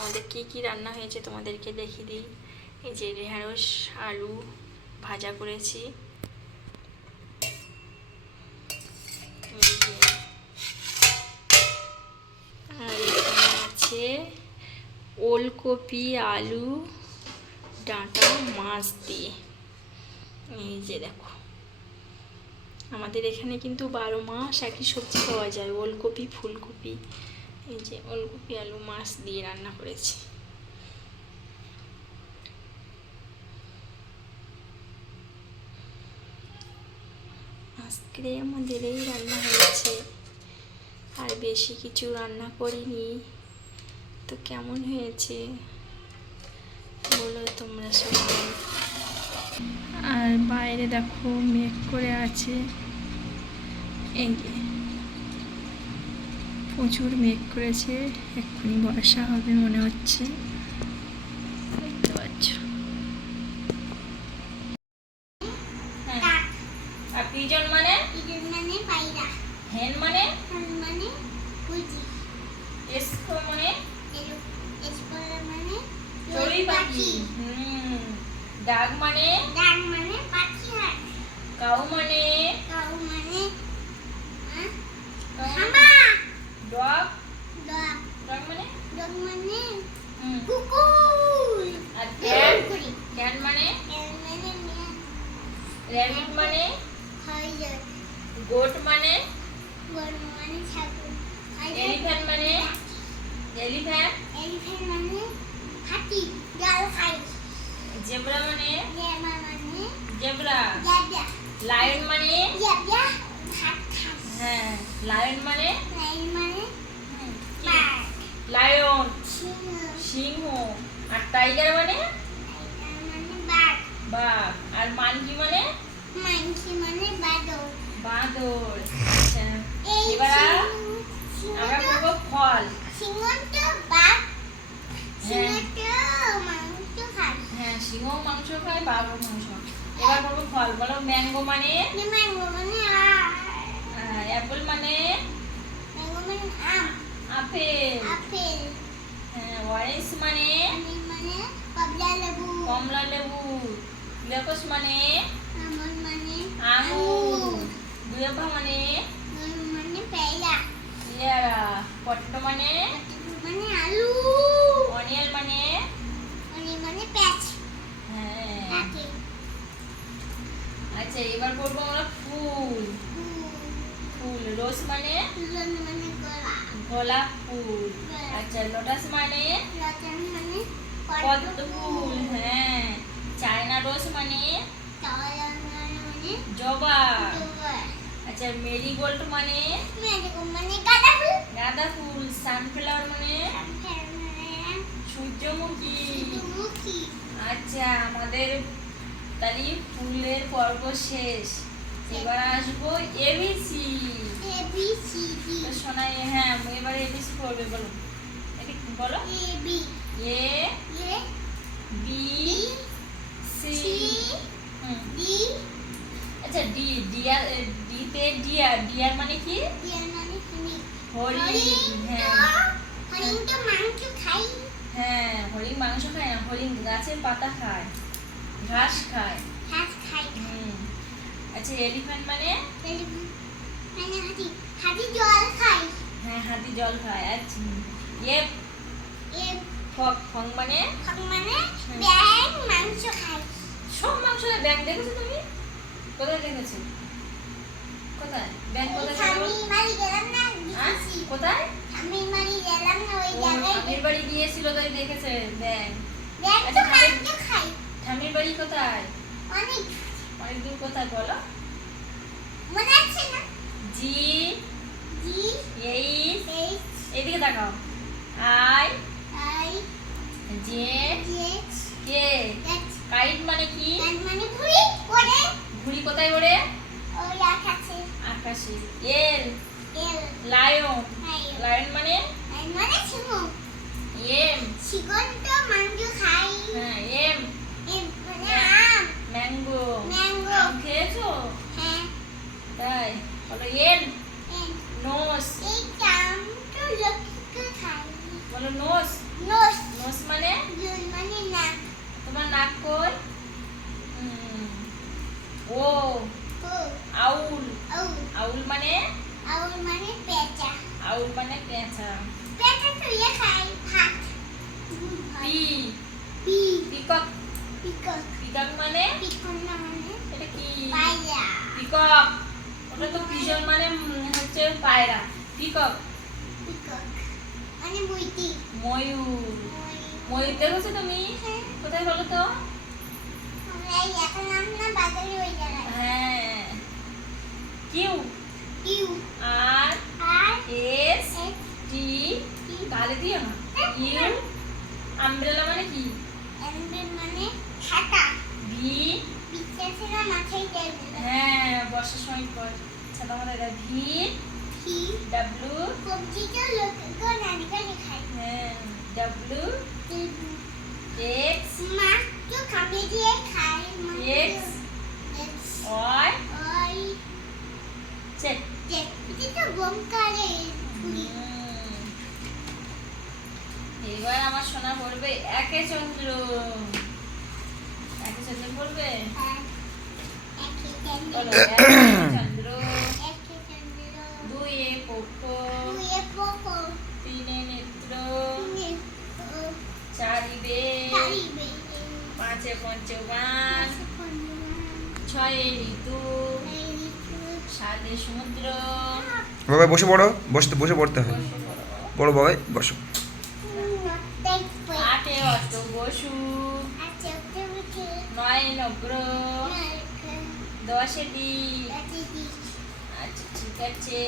আমাদের কি কি রান্না হয়েছে তোমাদেরকে দেখিয়ে দিই। এই যে ঢেঁড়স, আলু ভাজা করেছি। আছে ওলকপি, আলু, ডাঁটা, মাছ দিয়ে। এই যে দেখো। আমাদের এখানে কিন্তু বারো মাস একই সবজি পাওয়া যায়, ওলকপি, ফুলকপি। এই যে ওলকপি আলু মাছ দিয়ে রান্না করেছি। আজকে আমাদের এই রান্না হয়েছে। আর বেশি কিছু রান্না করিনি। তো কেমন হয়েছে? বলো তোমরা সবাই। আর বাইরে দেখো মেঘ করে আছে। এই যে। প্রচুর মেঘ করেছে এক্ষুনি বর্ষা হবে মনে হচ্ছে। দেখতে পাচ্ছ। কাক পিজন মানে? পিজন মানে পায়রা। হেন মানে? হান মানে কুজি এসকো মানে? এলো মানে চড়ুই পাখি। হুম। মানে? মানে পাখি কাউ মানে? কাউ মানে হামা ডগ ডগ ডগ মানে ডগ মানে কুকুর আর ক্যাট ক্যাট মানে এর মানে র্যাবিট মানে হাইজার গোট মানে গরু মানে ছাগল এলিফ্যান্ট মানে এলিফ্যান্ট এলিফ্যান্ট মানে হাতি জল খাই জেব্রা মানে লেমা মানে জেব্রা জাবিয়া লায়ন মানে ভাত খাই হ্যাঁ লায়ন মানে লাইন মানে হুম, কি? বাঘ লায়ন সিংহ সিংহ আর টাইগার মানে? মানে বাঘ। আর মানকি মানে? মানসি মানে বাদর বাঁদর আচ্ছা। এবার আমরা সিংহ করব ফল। সিংহটা হ্যাঁ। খায়। হ্যাঁ সিংহ মাংস খায় বাঘও মাংস এবার করব ফল। বলো ম্যাঙ্গো মানে? ম্যাঙ্গো মানে অ্যাপেল মানে ম্যাঙ্গো মানে আম আপেল আপেল হ্যাঁ অরেঞ্জ মানে মানে মানে কমলা লেবু কমলা লেবু লেকস মানে আমন মানে আঙুর দুয়েভা মানে আঙুর মানে পেয়ারা পেয়ারা পটেটো মানে মানে আলু অনিয়ন মানে মানে মানে প্যাচ হ্যাঁ থাকে আচ্ছা এবার করব আমরা ফুল ফুল রোজ মানে ফুলন মানে গলা গোলাপ ফুল আচ্ছা লোটাস মানে রতন মানে পদ্ম ফুল হ্যাঁ চায়না মানে মানে জবা আচ্ছা মেরিগোল্ড মানে মানে গাঁদা ফুল সানফ্লাওয়ার মানে মানে সূর্যমুখী আচ্ছা আমাদের তাহলে ফুলের পর্ব শেষ এবার আসব ABC A B C D শোনাই হ্যাঁ এবার এবিসি পড়বে বলো বলো A B A B C D আচ্ছা ডি ডিয়ার ডিতে ডিয়ার ডিয়ার মানে কি? এর মানে হরিণ। হরিণ হ্যাঁ। হরিণ তো মাংস খাই হ্যাঁ হরিণ মাংস খায় না হরিণ গাছের পাতা খায় ঘাস খায়। ঘাস খাই হুম। আচ্ছা এলিফ্যান্ট মানে? মানে হাতি। হাতি জল খাই হ্যাঁ হাতি জল খায় আচ্ছা। ইয়ে এ ফক ফং মানে? ফক মানে ব্যাং মাংস খাই সব মাংস ব্যাং দেখেছ তুমি? কোথায় দেখেছ? কোথায়? ব্যাং কোথায় আমি বাড়ি গেলাম না হ্যাঁ? দেখেছি কোথায়? আমি বাড়ি গেলাম না ওই জায়গায় ঠামির বাড়ি গিয়েছিল তাই দেখেছে ব্যাং ব্যাং আচ্ছা, তো মাংস খাই ঠামির বাড়ি কোথায়? অনেক অনেক দূর কোথায় বলো। মনে আছে না? জি। জি। এইচ এইচ এদিকে তাকাও। I J J K H kite মানে কি তার মানে ঘুরি পড়ে ঘুড়ি কোথায় ওড়ে ওই আকাশে আকাশে L L lion I lion মানে আই মানে সিংহ এম শিকন তো মাংস খাই হ্যাঁ এম এম মানে হ্যাঁ। আম ম্যাঙ্গো ম্যাঙ্গো আম খেয়েছো হ্যাঁ তাই বলো এন এম নোস খাই নোস নোস নোস মানে মানে নাক তোমার নাক কই। ও। আউল। আউল। মানে? আউল মানে পেঁচা। আউল মানে পেঁচা। পেঁচা তো ইয়ে খায় ভাত। P P peacock peacock peacock মানে? পিকন না মানে? এটা কি? পায়রা। পিকক ওটা তো পিজন মানে হচ্ছে পায়রা। পিকক পিকক মানে ময়ূর। ময়ূর দেখেছ তুমি? কোথায় বলো তো? হ্যাঁ। কিউ? আর? এস? টি? গালে দিও না। ইউ? আমব্রেলা মানে কি? মানে ছাতা ভি হ্যাঁ বর্ষার সময় পর ছাতা দেয়। ভি? এবার আমার সোনা পড়বে একে চন্দ্র একে চন্দ্র পড়বে হ্যাঁ একে চন্দ্র একে চন্দ্র একে চন্দ্র দুয়ে পোকো দুয়ে পোকো তিনে নেত্র তিনে ও চারি বে তারিবে পাঁচে পঞ্চবান ছয়ে ঋতু সাতে সমুদ্র। বসে পড়ো বসতে বসে পড়তে হয়। পড়ো বাবাই বসো। আটে অষ্ট বসু নয় দশে দি আচ্ছা ঠিক আছে।